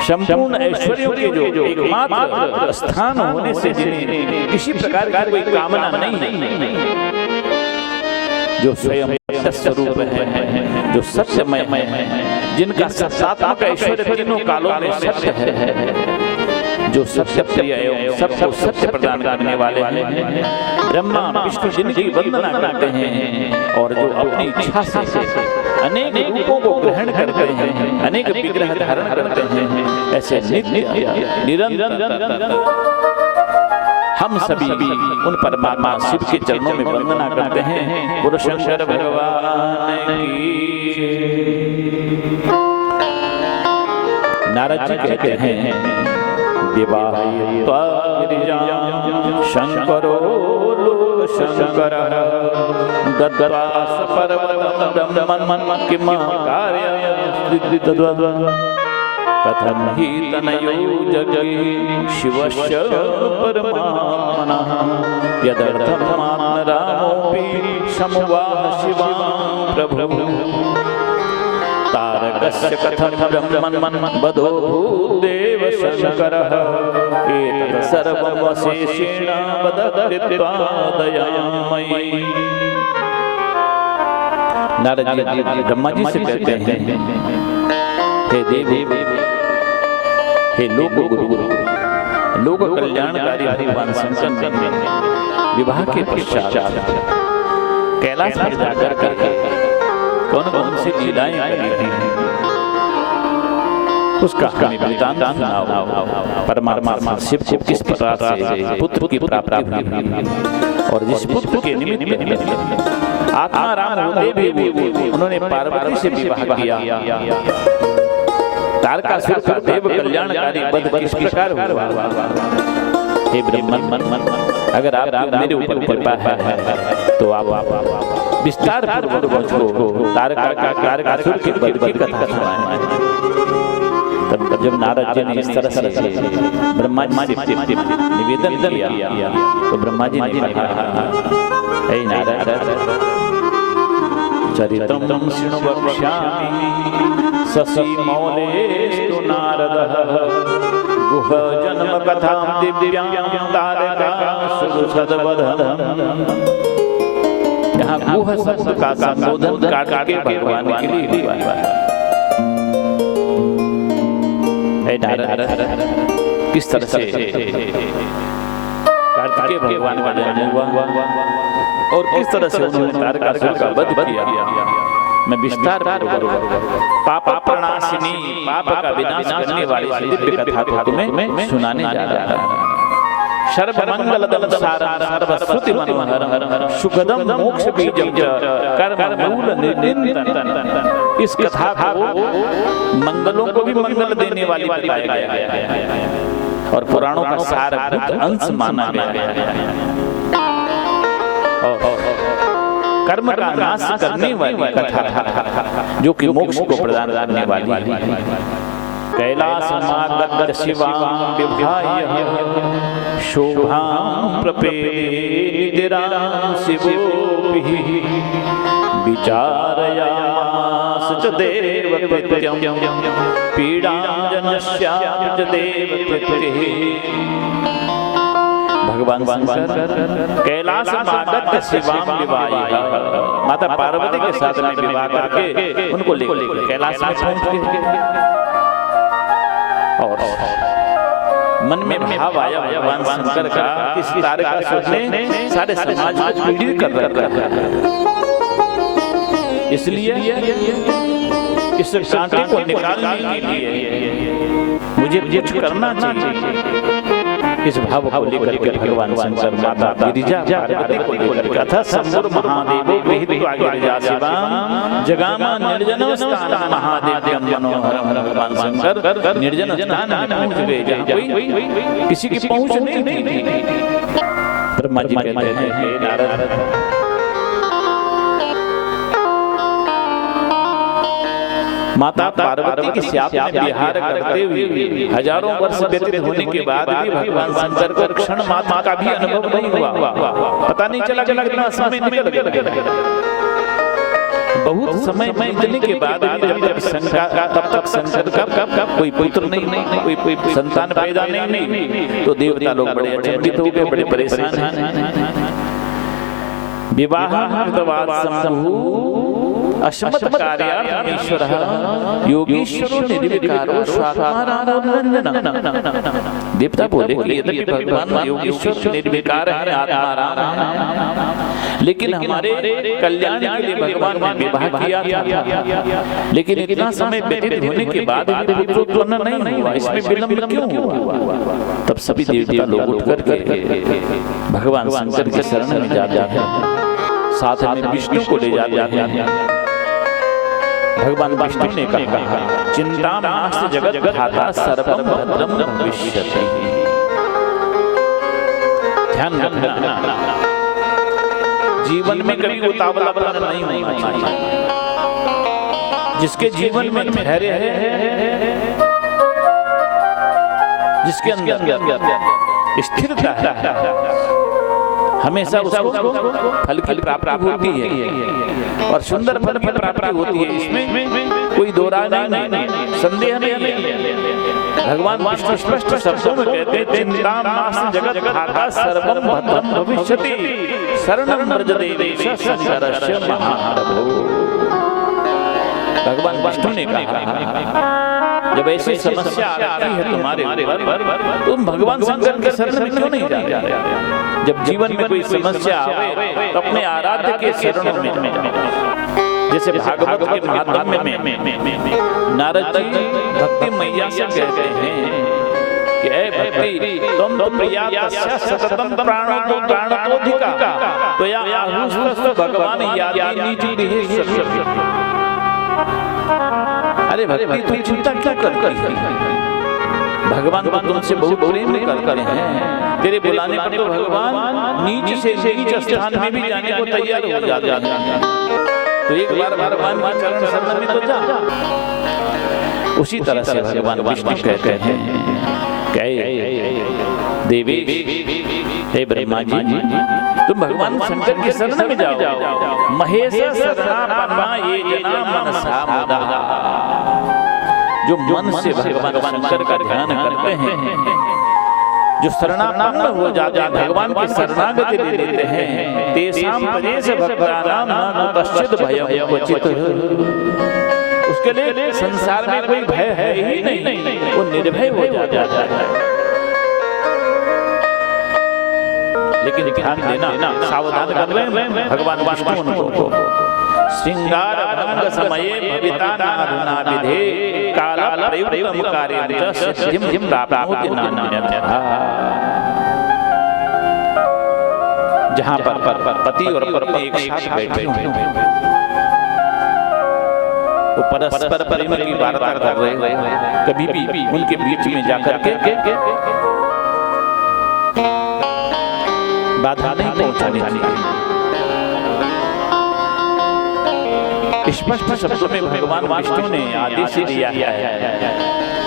संपूर्ण ऐश्वर्यों के जो एकमात्र स्थान होने से जिन्हें किसी प्रकार की कोई कामना नहीं, जो स्वयं स्वरूप है, जो सत्यमय है, जिनका सत्तात्मक ऐश्वर्य तीनों कालों में सत्य है, जो सत्य प्रिय एवं सबको सत्य प्रदान करने वाले हैं, ब्रह्मा विष्णु जिनकी वंदना करते हैं और जो अपनी इच्छा से अनेक रूपों को ग्रहण करते हैं, अनेक विग्रह धारण करते हैं, ऐसे नित्य निरंतर हम सभी उन परमात्मा शिव के चरणों में वंदना करते हैं। गुरु शंकर भगवान की। नारद जी कहते हैं विवाहित्वा गिरिजां शंकरो लोक शंकरः दत्त्वा पर्वतं ब्रह्मन् किं कार्यं कथं हि तनयो जगे शिवस्य परमात्मनः यदर्थं आत्मरामोऽपि समुवाह शिवां प्रभुः तारकस्य कथं ब्रह्मन् वधो भूदेव शंकरः एतत् सर्वं वशेषेण वदत्वा दयामयी। नारद जी ब्रह्मा जी से कहते हैं, हे देव, हे लोक गुरु, लोक कल्याणकारी भगवान शंकर ने विवाह के पश्चात कैलाश पर जाकर कौन कौन सी लीलाएं करी हैं, उसका हमें वृत्तांत सुनाओ। परमात्मा शिव को किस प्रकार से पुत्र की प्राप्ति हुई और जिस पुत्र के निमित्त आत्मा राम होते भी उन्होंने पार्वती से विवाह किया। तारकासुर का देव कल्याणकारी वध किस प्रकार हुआ। हे ब्रह्मन, अगर आप मेरे ऊपर कृपा है तो आप विस्तार पूर्वक मुझको तारकासुर के वध की कथा सुनाएं। तब जब नारद जी ने इस तरह से ब्रह्मा जी से निवेदन किया तो ब्रह्मा जी ने कहा, हे नारद, चरित्रं शृणु वक्ष्यामि शशि मौलेस्तु नारदः गुह जन्म कथां दिव्यां तारकासुर सद्वदनं। यहाँ गुह शब्द का संबोधन काट के भगवान के लिए हुआ है। किस तरह से कार्तिकेय भगवान का जन्म हुआ और किस तरह से उन्होंने तारकासुर का वध किया, मैं विस्तार पाप प्रणाशिनी, पाप का विनाश करने वाली दिव्य कथा को तुम्हें सुनाने जा रहा हूं। सर्वमंगलदं सारं सर्वश्रुति मनोहरं सुखदं मोक्ष बीजं कर्म मूल निरंतन। इस कथा को मंगलों को भी मंगल देने वाली बताया गया है और पुराणों का सारभूत अंश माना गया है और कर्म का नाश करने वाली कथा जो कि मोक्ष को प्रदान करने वाली है। कैलासमागत शिवां विभाय शोभां प्रपेदिरां शिवोभिः विचारयामास च देवकृत्यं पीडां जनस्यापि च देवकृतिः। भगवान शंकर कैलासमागत शिवां विवाह, माता पार्वती के साथ में विवाह करके उनको लेकर कैलाश में पहुंच गए और मन में भाव आया भगवान शंकर का इस तारकासुर ने सारे समाज को पीड़ित कर रखा है, इसलिए इस कांटे को निकालने के लिए मुझे कुछ करना चाहिए। इस भाव को लेकर के भगवान शंकर माता गिरिजा पार्वती को लेकर अथ सम्मुर महादेवो विहित्वा गिरिजा शिवां जगामा निर्जन स्थान महादेव्यं मनोहरं। भगवान शंकर निर्जन स्थान में पहुंच गए जहां कोई किसी की पहुंच नहीं थी। ब्रह्मा जी कहते हैं, हे नारद, माता पार्वती के साथ में विहार करते हुए हजारों वर्ष व्यतीत होने के बाद भी भगवान शंकर को क्षण मात्र का भी अनुभव नहीं हुआ। पता नहीं चला कितना समय निकल गया। बहुत समय बीतने के बाद जब तक शंकर तब तक शंकर का कोई पुत्र नहीं, कोई संतान पैदा नहीं, तो देवता लोग बड़े अचंभित हो गए, बड़े परेशान हैं। विवाह अश्मत कार्यार्थमीश्वरः योगीश्वरो निर्विकारो स्वात्माराम। देवता बोले कि यद्यपि भगवान योगीश्वर निर्विकार है, आत्माराम है, लेकिन हमारे कल्याण के लिए भगवान ने विवाह किया था, लेकिन इतना समय व्यतीत होने के बाद पुत्र उत्पन्न नहीं हुआ, इसमें विलंब क्यों हुआ? तब सभी देवता लोग उठ करके भगवान शंकर के शरण में जाते हैं, साथ में विष्णु को ले जाते हैं। भगवान विष्णु ने कहा, चिंता नास्ति जगत धाता सर्वं भद्रं भविष्यति। ध्यान रखना, जीवन में कभी उतावलापन नहीं होना चाहिए। जिसके जीवन में धैर्य है, जिसके अंदर स्थिरता है, हमेशा उसको फल की प्राप्ति होती है और सुंदर फल की प्राप्ति होती है। इसमें कोई दो राय नहीं, संदेह नहीं है। भगवान विष्णु स्पष्ट शब्दों में कहते हैं, चिंता नास्ति जगत धाता सर्वं भद्रं भविष्यति शरणं व्रज देवेश शंकरस्य महाप्रभो। भगवान विष्णु ने कहा, जब ऐसी समस्या आती है तुम्हारे ऊपर, तुम भगवान शंकर के शरण में क्यों नहीं जाते? जब जीवन में कोई समस्या आवे तो अपने आराध्य के शरण में जाओ। जैसे भागवत के महात्म्य में नारद जी भक्ति मैया से कहते हैं कि ऐ भक्ति तुम तो प्रिया तस्या सततम प्राणतोधिका तो या आहुष्वस्त भगवान यादि नीचु देहेश्वर। अरे भक्ति तुम चिंता क्यों करती है? भगवान को तुमसे बहुत प्रेम करते हैं, तेरे बुलाने पर तो भगवान नीच से नीच स्थान में भी जाने को तैयार हो जाते हैं। तो एक बार भगवान के चरण शरण में तो जा। उसी तरह से भगवान विष्णु कहते हैं देवी हे ब्रह्मा जी तुम भगवान शंकर की शरण में जाओ। महेश शरणापन्ना ये जना मनसा मुदा। जो मन से भगवान शंकर का ध्यान करते हैं, जो शरणापन्न हो जाते हैं, भगवान की शरणागति ले लेते हैं, तेषां परेश भक्तानां न कश्चित् भयं क्वचित्। उसके लिए संसार में कोई भय है ही नहीं, वो निर्भय हो जाता है। लेकिन ध्यान देना, सावधान कर लें भगवान विष्णु उनको श्रृंगार भंग समये भविता नाधुना विधे काल प्रयुक्तम कार्यं च सिद्धिं प्राप्नोति नान्यथा। जहां पर पति और पत्नी एक साथ बैठे हैं, वो परस्पर प्रेम की वार्ता कर रहे हैं, कभी भी उनके बीच में जाकर के बाधा नहीं पहुंचानी चाहिए। स्पष्ट शब्दों में भगवान विष्णु ने आदेश दिया है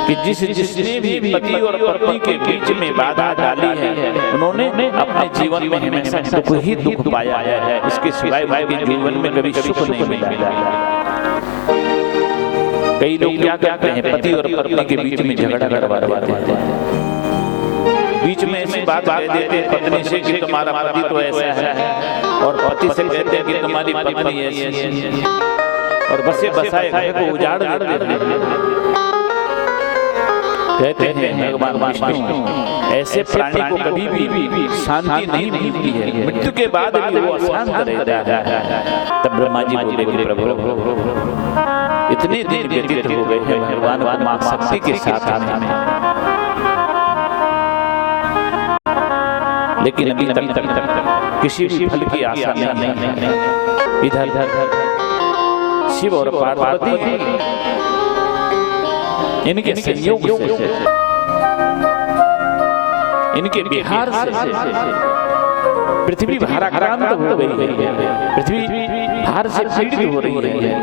कि जिसने भी पति और पत्नी के बीच में बाधा डाली है, उन्होंने अपने जीवन में हमेशा दुख ही दुख पाया है, इसके सिवाय उनके जीवन में कभी सुख नहीं मिला है। कई लोग क्या कहते हैं, पति और पत्नी के बीच में झगड़ा करवा देते हैं, बीच में ऐसी बात कह देते हैं पत्नी से कि तुम्हारा पति तो ऐसा है, और पति से कहते हैं कि तुम्हारी पत्नी ऐसी है, और बसे बसाए घर को उजाड़ देते हैं। कहते हैं भगवान विष्णु ऐसे प्राणी को कभी भी शांति नहीं मिलती है, मृत्यु के बाद भी वो अशांत रहता है। तब ब्रह्मा जी बोले कि प्रभु इतने दिन व्यतीत हो गए हैं भगवान को मां शक्ति के साथ में, लेकिन अभी तक किसी भी फल की आशा नहीं। इधर शिव और पार्वती इनके संयोग से, इनके बिहार से पृथ्वी भाराक्रांत हो गई है, पृथ्वी भार से पीड़ित हो रही है।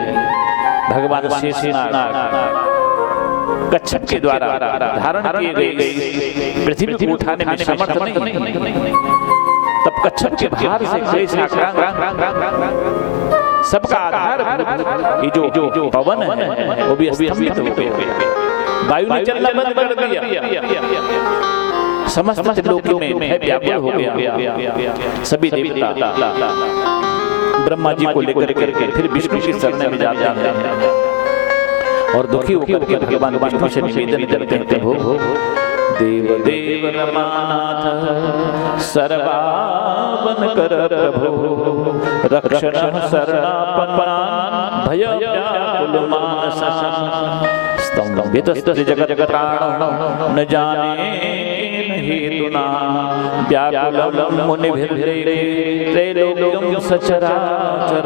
भगवान शेषनाग कच्छप के द्वारा धारण किए गए पृथ्वी को उठाने में समर्थ नहीं। तब कच्छप के भार से सबका आधार ये जो पवन है वो भी स्तंभित हो गया, वायु ने चलना बंद कर दिया, समस्त लोकों में भय व्याकुल हो गया। सभी देवता ब्रह्मा जी को लेकर के फिर विष्णु की शरण में जाते हैं और दुखी होकर के भगवान विष्णु से निवेदन करते हैं, प्रभु देव देव रमानाथ सर्वावन कर प्रभु रक्षण शरणापन्नान भय व्याकुल मानसा स्तंभितस्त जगत प्राण न जाने हेतुना व्याकुलम मुनिभिर्देवे त्रैलोक्यं सचराचर।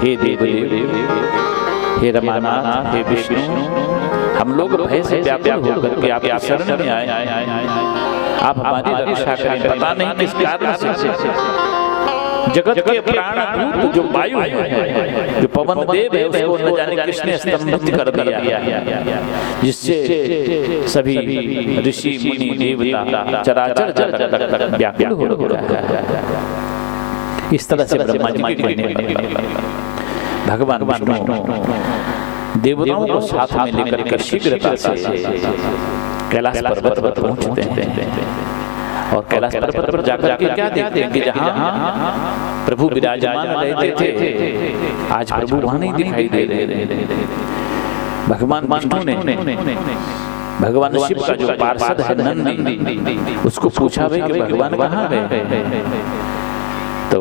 हे देव हे रमानाथ हे विष्णु, हम लोग भय से व्याकुल होकर के आपकी शरण में आए, आप हमारी रक्षा करें। पता नहीं किस कारण से जगत के प्राणभूत जो वायु है, जो पवन देव है, उसको न जाने किसने स्तंभित कर दिया, जिससे सभी ऋषि मुनि देवता चराचर जगत व्याकुल हो रहा है। इस तरह से ब्रह्मा जी के कहने पर भगवान विष्णु देवताओं को साथ में लेकर के शीघ्रता से कैलाश पर्वत पर पहुंचते हैं। और कैलाश पर्वत पर जाकर के क्या देखते हैं कि जहां प्रभु विराजमान रहते थे, आज प्रभु वहां नहीं दिखाई दे रहे। भगवान विष्णु ने भगवान शिव का जो पार्षद है नंदी, उसको पूछा भाई कि भगवान कहाँ गए। तो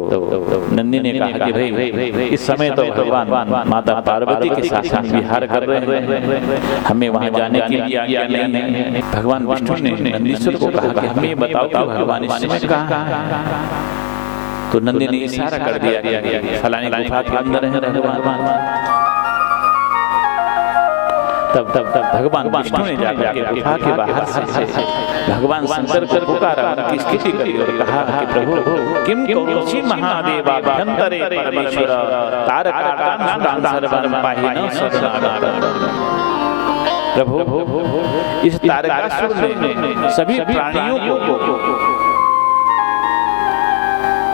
नंदी ने कहा कि भाई इस समय तो भगवान माता पार्वती के साथ विहार कर रहे हैं, हमें वहां जाने की आज्ञा नहीं है। भगवान विष्णु ने नंदीश्वर को कहा कि हमें बताओ कि भगवान इस समय कहाँ है। तो नंदी ने इशारा कर दिया फलानी गुफा के अंदर है भगवान। तब भगवान विष्णु ने जाकर के गुफा के बाहर से भगवान शंकर को पुकारा, उनकी स्तुति करी और कहा कि प्रभु किम कौशी महादेवाभ्यंतरे परमेश्वर तारकाणां सर्वान् पाहि न शरणागतम्। प्रभु इस तारकासुर ने सभी प्राणियों को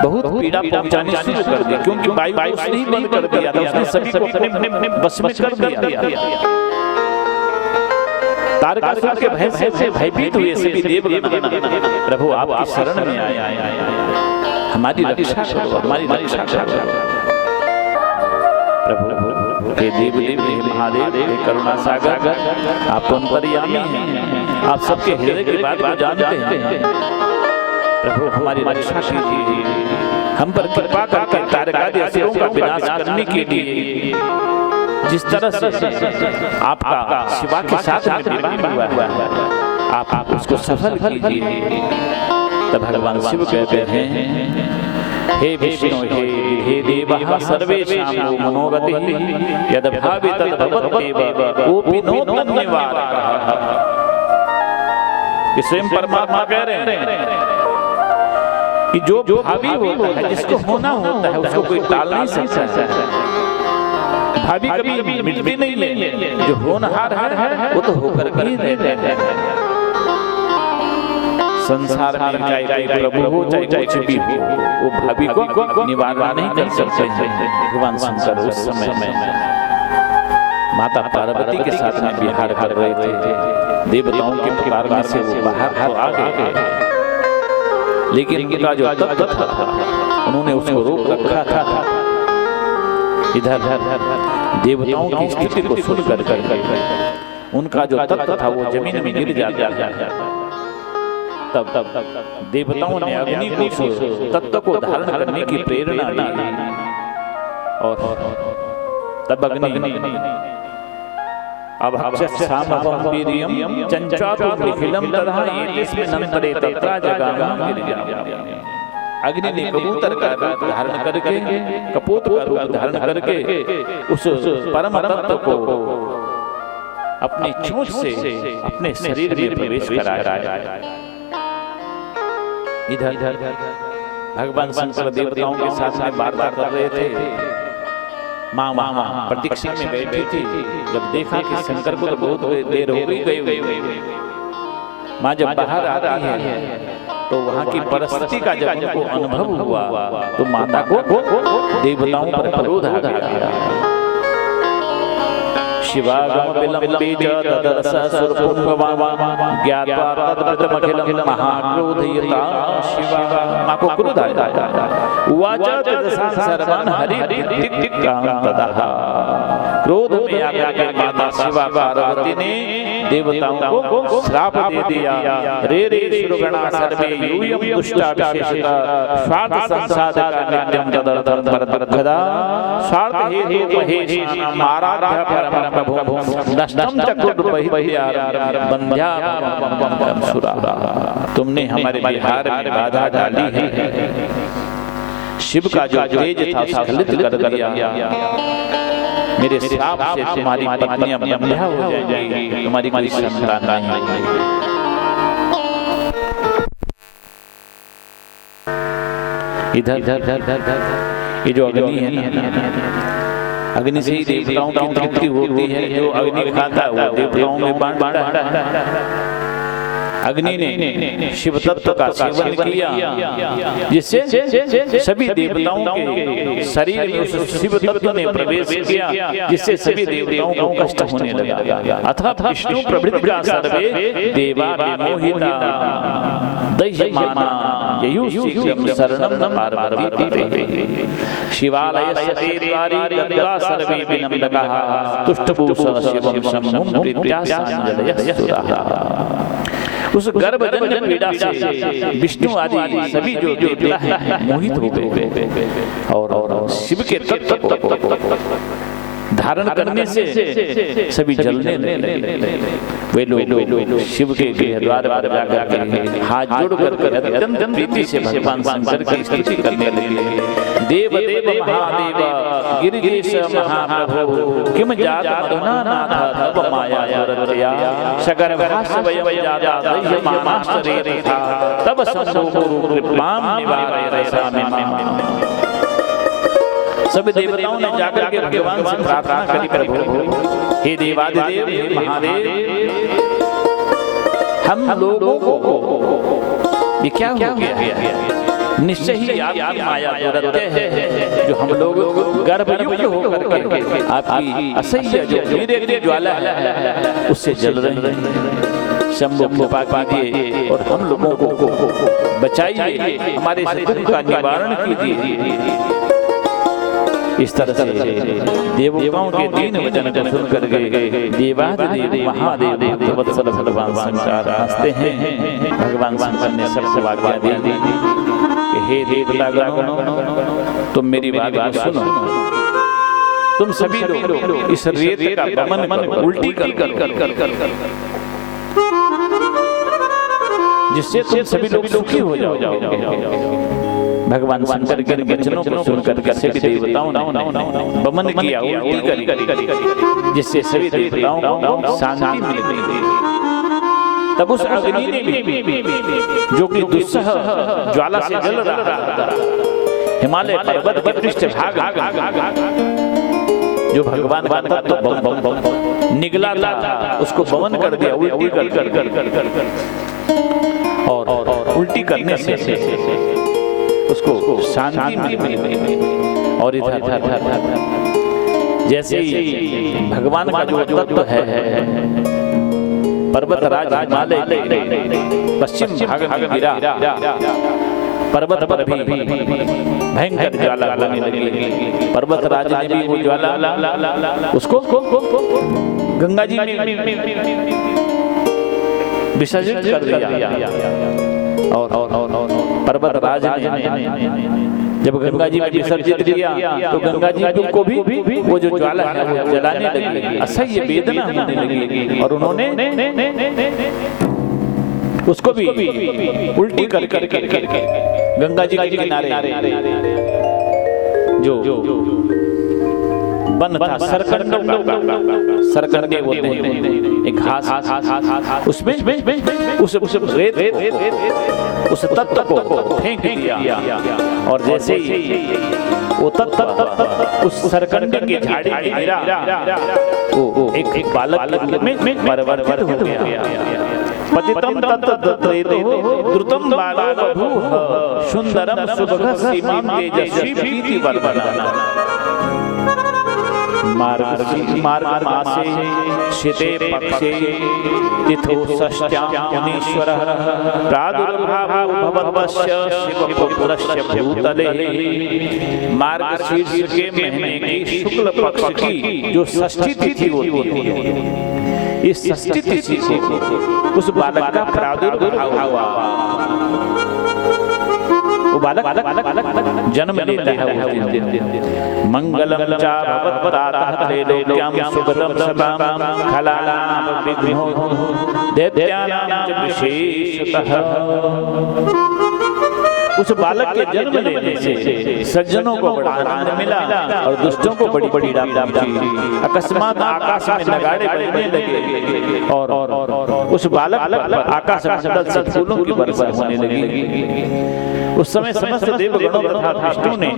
बहुत पीड़ा पहुंचानी शुरू कर दी, क्योंकि वायु को उसने ही बंद कर दिया था, उसने सभी को अपने बस में कर दिया। तारकासुर के भय से भयभीत हुए सभी देवगण प्रभु आपकी शरण में आए, हमारी रक्षा करो, हमारी रक्षा करो। प्रभु हे देव देव हे महादेव हे करुणा सागर, आप तो अंतर्यामी हैं, आप सबके हृदय की बात को जानते हैं। प्रभु हमारी रक्षा कीजिए, हम पर कृपा करके तारकादि असुरों का विनाश करने के लिए जिस तरह से आपका शिवा के साथ में विवाह हुआ है, आप उसको सफल कीजिए। तब भगवान शिव कहते हैं, हे विष्णु हे देवः सर्वेषां मनोरथिः यद् भावि तद् भवत्येव कोऽपि नो तन्निवारकः। स्वयं परमात्मा कह रहे हैं कि जो भावी होता है, जिसको होना होता है, उसको कोई टाल नहीं सकता। भावी कभी मिटती नहीं है, जो होनहार है वो तो होकर ही रहता है। संसार में चाहे कोई प्रभु हो चाहे कुछ भी हो, वो भावी को निवारण नहीं कर सकते हैं। भगवान शंकर उस समय में माता पार्वती के साथ में विहार कर रहे थे, देवताओं के पुकारने से वो बाहर तो आ गए, लेकिन उनका जो तत्व था उन्होंने उसको रोक रखा था। इधर देवताओं की स्थिति को सुनकर उनका जो तत्व था वो जमीन में गिर जाता। तब देवताओं ने अग्नि को तत्व को धारण करने की प्रेरणा दी, और तब अग्नि अब अग्नि ने कबूतर का रूप धारण करके, कपोत का रूप धारण करके उस परम तत्व को अपनी चोंच से अपने शरीर में प्रवेश कराया। इधर भगवान शंकर देवताओं के साथ में वार्ता कर रहे थे। माँ वहाँ प्रतीक्षा में बैठी थी। जब देखा कि शंकर को तो बहुत देर हो गई, माँ जब बाहर आ रही है तो वहाँ की परिस्थिति का जब उनको अनुभव हुआ तो माता को देवताओं पर क्रोध आ गया। शिवागम विलंबे च तदरस सुरपुंगवां ज्ञात्वा तद्व्रतमखिलं महाक्रोधयता शिवा। माँ को क्रोध आया। उवाच तदसां सर्वान् हरिर्दिक्तिक्रान्ततः। क्रोध में आकर के माता शिवा पार्वती ने देवताओं को श्राप दे दिया। रे रे सुरगणा सर्वे यूयं दुष्टा विशेषतः स्वार्थ संसाधका नित्यं तदर्थं परतद्भदा स्वार्थ हेतु महेशानां आराध्य परम प्रभु नष्टं चक्रुर्बहिर्यार बंध्या सुरा। तुमने हमारे बिहार में बाधा डाली है। शिव का जो तेज था स्खलित कर दिया। मेरे श्राप से तुम्हारी पत्नियां बंध्या हो जाएंगी, तुम्हारी कोई संतान नहीं। इधर ये जो अग्नि है ना, अग्नि से ही देवताओं की तृप्ति होती है। जो अग्नि खाता है वो देवताओं में बांटता है। अग्नि ने शिव तत्व का सेवन किया, जिससे सभी देवताओं के शरीर में उस शिव तत्व ने प्रवेश किया, जिससे सभी देवताओं को कष्ट होने लगा। अर्थात विष्णु प्रभृति सर्वे देवा विमोहिता दह्यमाना ययुः शीघ्रं शरणं पार्वती। शिवालयस्य ते द्वारि गत्वा सर्वे विनम्रकाः तुष्टपूषः शिवं शम्भुं प्रीत्या सांजलयः सुराः। उस गर्भजन्य पीड़ा से विष्णु आदि सभी जो देवता हैं मोहित हो गए और शिव के तत्व को धारण करने से सभी जलने लगे। वे लोग शिव के द्वार पर जाकर के हाथ जोड़ कर अत्यंत प्रीति से भगवान शंकर की स्तुति करने लगे। देव देव महादेव गिरिजेश महाप्रभु किम जात मधुना नाथ तव माया दुरतया सगर भाष वयम जाता दह्य मामाश्चर्य था तब संभो गुरु कृपाम निवारय रसामि। सभी देवताओं ने जाकर के भगवान से प्रार्थना करी, प्रभु हे देवादिदेव, हे महादेव, हम लोगों को ये क्या हो गया? निश्चय ही आपकी माया दुरत्य है जो हम लोग गर्भयुक्त होकर के आपकी असह्य जो वीर्य की ज्वाला है उससे जल रहे हैं। शंभु कृपा कीजिए और हम लोगों को बचाइए, हमारे दुख का निवारण कीजिए। इस तरह से देवताओं के 3 वचन को सुनकर के देवादिदेव महादेव भक्तवत्सल भगवान शंकर हंसते हैं। भगवान शंकर ने सबको आज्ञा दी कि हे देवतागणों, तुम मेरी बात को सुनो। तुम सभी लोग इस रेत का बमन उल्टी कर जिससे तुम सभी लोग सुखी हो जाओ। भगवान शंकर के वचनों को सुनकर के सभी देवताओं ने बमन किया, उल्टी करी, जिससे सभी देवताओं को शांति मिल गई। तब उस अग्नि ने भी जो कि दुस्सह ज्वाला से जल रहा था, हिमालय पर्वत के पृष्ठभाग जो भगवान का तत्व निगला था उसको बमन कर दिया, उल्टी कर और उल्टी करने से उसको शांति मिली। और इधर जैसे ही भगवान का जो तत्व है पर्वत राज हिमालय पश्चिम भाग में गिरा, पर्वत पर भी भयंकर ज्वाला लगने लगी। पर्वत राज ने भी वो ज्वाला उसको गंगा जी में विसर्जित कर दिया। और पर्वत राज ने जब गंगा जी में विसर्जित किया तो गंगा जी को भी वो जो ज्वाला है वो जलाने लगी, असह्य वेदना होने लगी। और उन्होंने उसको भी उल्टी कर गंगा जी के किनारे जो वन था सरकंडे होते हैं, एक घास, उसमें उस रेत उस तत्व को फेंक दिया। और जैसे ही वो तत्व उस सरकंडे की झाड़ी में गिरा, वो एक बालक के रूप में परिवर्तित हो गया। पतितम तत्रेतो द्रुतम बालो बभूव सुंदरम सुभग सीमां तेजस्वी प्रीति वर्धना। मार्ग मासे शिते पक्षे तिथो षष्ट्यां मुनीश्वरः प्रादुर्भावो भवतस्य शिवपुत्रस्य भूतले। मार्ग शीर्ष के महीने की शुक्ल पक्ष की जो षष्ठी तिथि होती है, इस षष्ठी तिथि को उस बालक का प्रादुर्भाव हुआ। वो बालक जन्म लेता है। मंगलम चा भवत्पातः त्रैलोक्यं सुगतं सदां खलानां विघ्नो दैत्यानां च विशेषतः। उस बालक के जन्म लेने से सज्जनों को बड़ा आनंद मिला और दुष्टों को बड़ी बड़ी डांट पहुंची। अकस्मात आकाश में नगाड़े बजने लगे और उस बालक आकाश मंडल से फूलों की बरसात होने लगी। उस समय समस्त देवगणों तथा विष्णु ने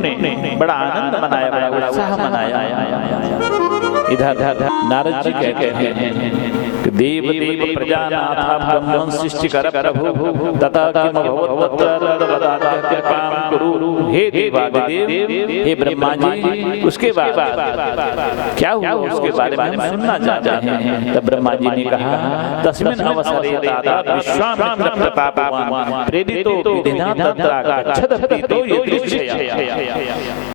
बड़ा आनंद मनाया, बड़ा उत्साह मनाया। इधर नारद जी कहते हैं कि देव देव प्रजानाथ ब्रह्मं सृष्टिकर प्रभु तथा किम भवत् तत्र तद्वदात् कृपां कुरु। हे देवादिदेव, हे ब्रह्मा जी, उसके बाद क्या हुआ उसके बारे में हम सुनना चाहते हैं। तब ब्रह्मा जी ने कहा, तस्मिन् अवसरे दाता विश्वामित्र प्रतापवान् प्रेरितो विधिना तत्र गच्छत् प्रीतो यदृच्छया।